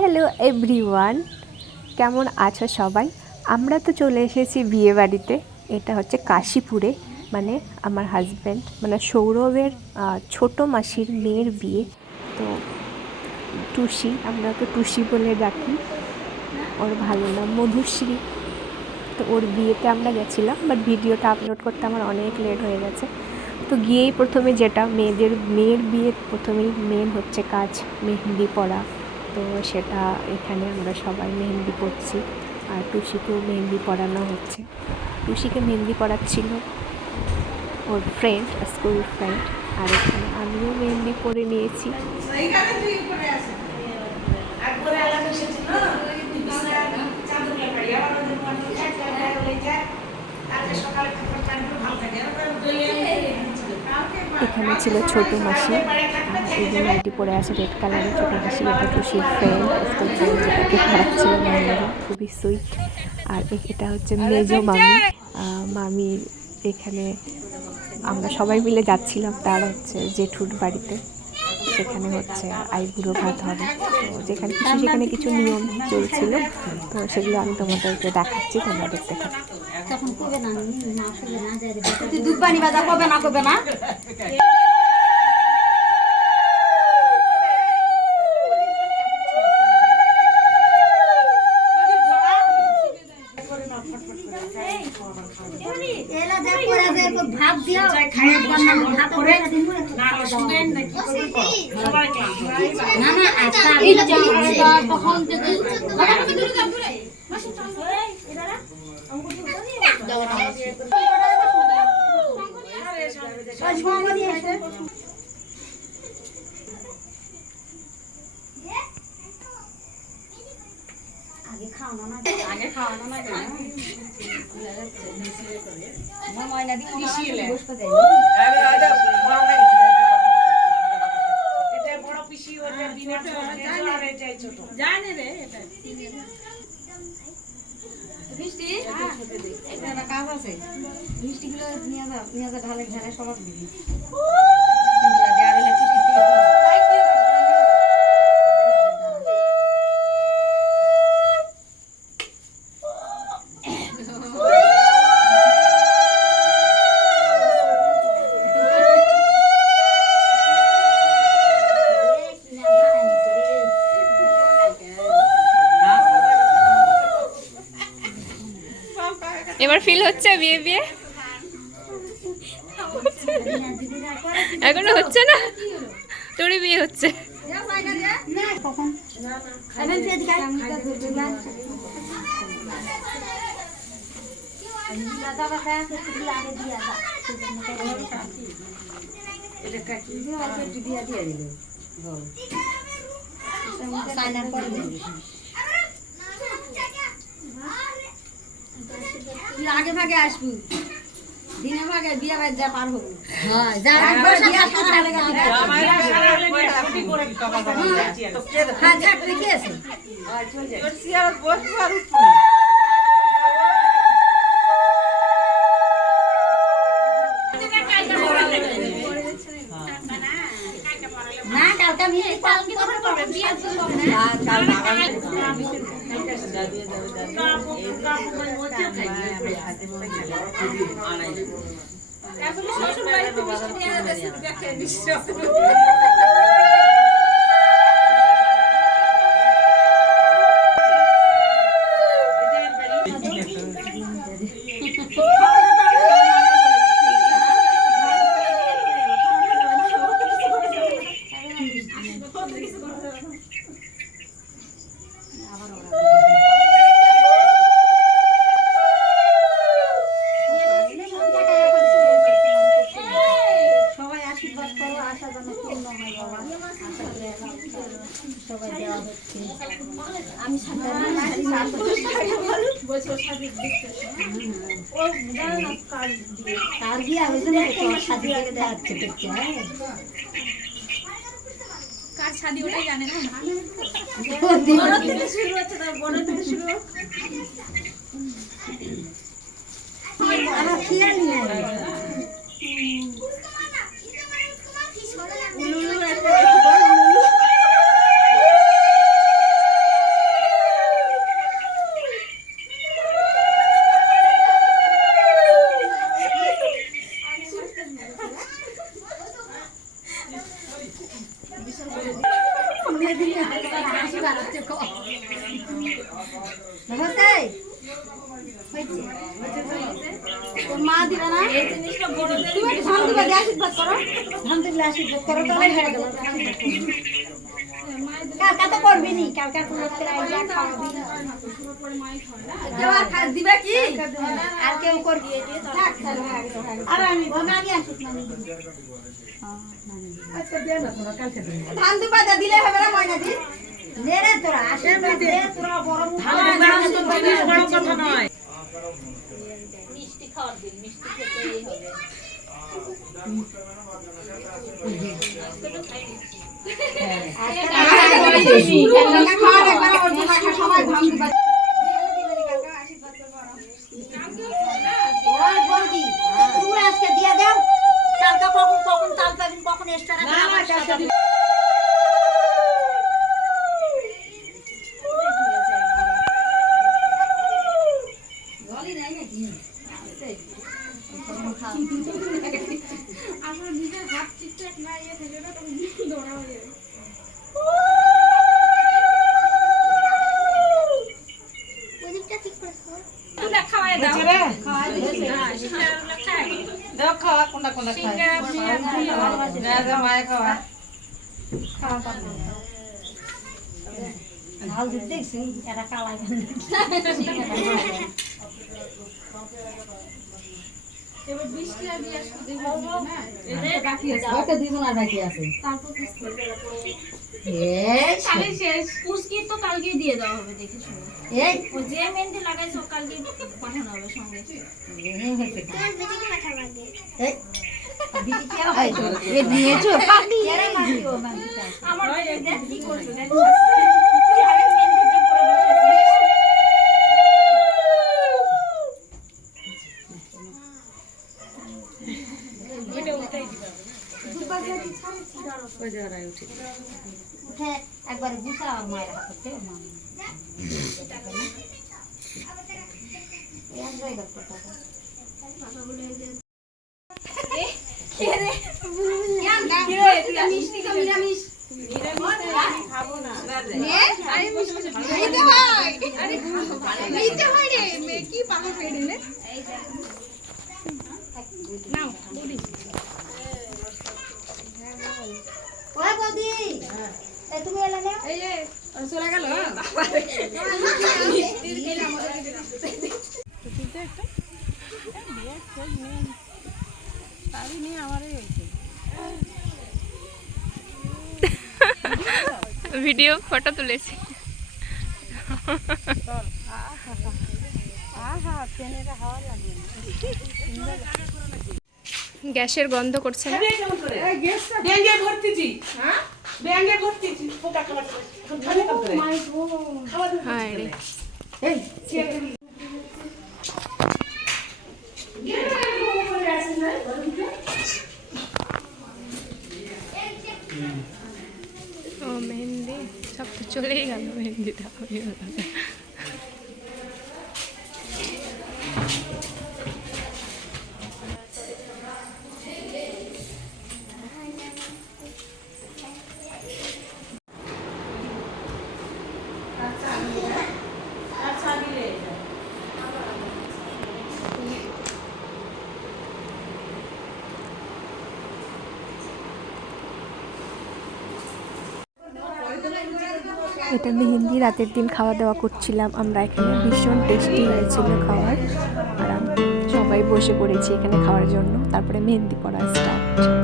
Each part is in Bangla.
হ্যালো এভরিওয়ান, কেমন আছো সবাই? আমরা তো চলে এসেছি বিয়ে বাড়িতে। এটা হচ্ছে কাশীপুরে, মানে আমার হাজব্যান্ড মানে সৌরভের ছোট মাসির মেয়ের বিয়ে। তো টুসি, আমরা ওকে টুসি বলে ডাকি, ওর ভালো নাম মধুশ্রী। তো ওর বিয়েতে আমরা গেছিলাম, বাট ভিডিওটা আপলোড করতে আমার অনেক লেট হয়ে গেছে। তো গিয়েই প্রথমে যেটা মেয়ের বিয়ে প্রথমেই মেন হচ্ছে কাজ মেহেন্দি পরা। তো সেটা এখানে আমরা সবাই মেহেন্দি পরছি, আর টুসিকেও মেহেন্দি পরানো হচ্ছে। টুসিকে মেহেন্দি পরাচ্ছিল ওর ফ্রেন্ড, স্কুল ফ্রেন্ড, আর এখানে আমিও মেহেন্দি পরে নিয়েছি। এখানে ছিল ছোট মাসি, এই যে নাইটি পরে আছে রেড কালারের ছোটো মাসি, এটা টুসির ফ্রেন্ড, স্কুল ফ্রেন্ড, যেটাকে পড়াচ্ছিল মেহেন্দি, খুবই সুইট। আর এটা হচ্ছে মেজো মামি। মামি এখানে আমরা সবাই মিলে যাচ্ছিলাম তার হচ্ছে জেঠুর বাড়িতে, সেখানে হচ্ছে আইবুড়ো ভাত হবে। তো যেখানে সেখানে কিছু নিয়ম চলছিল, তো সেগুলো আমি তোমাদেরকে দেখাচ্ছি, তোমরা দেখতে থাকো। আগে খাওয়ানো না ময়না দিন বসতে দেয় এটা বড় পিসি ওটা বিনা আর এটাই ছোট জানে রে এটা মিষ্টি একটা কাজ আছে, মিষ্টিগুলো নিয়ে যা ঢালে ঘরে সবাই দিবি। এবার ফিল হচ্ছে বিয়ে বিয়ে এখনো হচ্ছে না, তোরই বিয়ে হচ্ছে। আগে ভাগে আসবি, দিনে ভাগে বিয়ে বাড়ি যা পার হবো। না কালকে কার শাদি ওটাই জানে না, বড় থেকে শুরু হচ্ছে, তার বড় থেকে শুরু আমার খেয়াল নেই। মা দিবে না এই জিনিসটা বড় তুমি ধান দিবে আশীর্বাদ করো ধান দিলে আশীর্বাদ করো তাহলে হেরে দেবো কালকা তো করবি নি কালকা করতে আইয়া খাওয়াবি কেউ আর দিবে কি আর কেউ করবি থাক আর আমি আসুক না আচ্ছা দে না তোরা কালকে ধান দিবা দিলে হবে না ময়না দি নে রে তোরা আশীর্বাদ দে তোরা বড় ধান তো জিনিস বড় কথা নয় মিষ্টি খাওয়ার দিন মিষ্টি খেতেই হবে কালকে দিয়ে দেওয়া হবে দেখে শুনে যে মেহেন্দি লাগাইছো কালকে পাঠানো হবে সঙ্গে একবার বুঝা মায়ের হাতে তুমি এলে না চলে গেল ভিডিও ফটো তুলেছি গ্যাসের গন্ধ করছে না ও মেহেন্দি সব তো চলেই গেল মেহেন্দিটা এটা মেহেন্দি রাতের দিন খাওয়া দাওয়া করছিলাম আমরা এখানে ভীষণ টেস্টি হয়েছিল খাওয়ার আর সবাই বসে পড়েছি এখানে খাওয়ার জন্য তারপরে মেহেন্দি পড়া স্টার্ট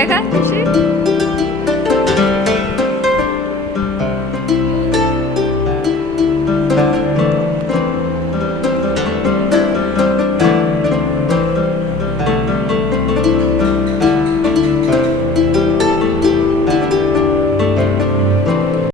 দেখা খুশি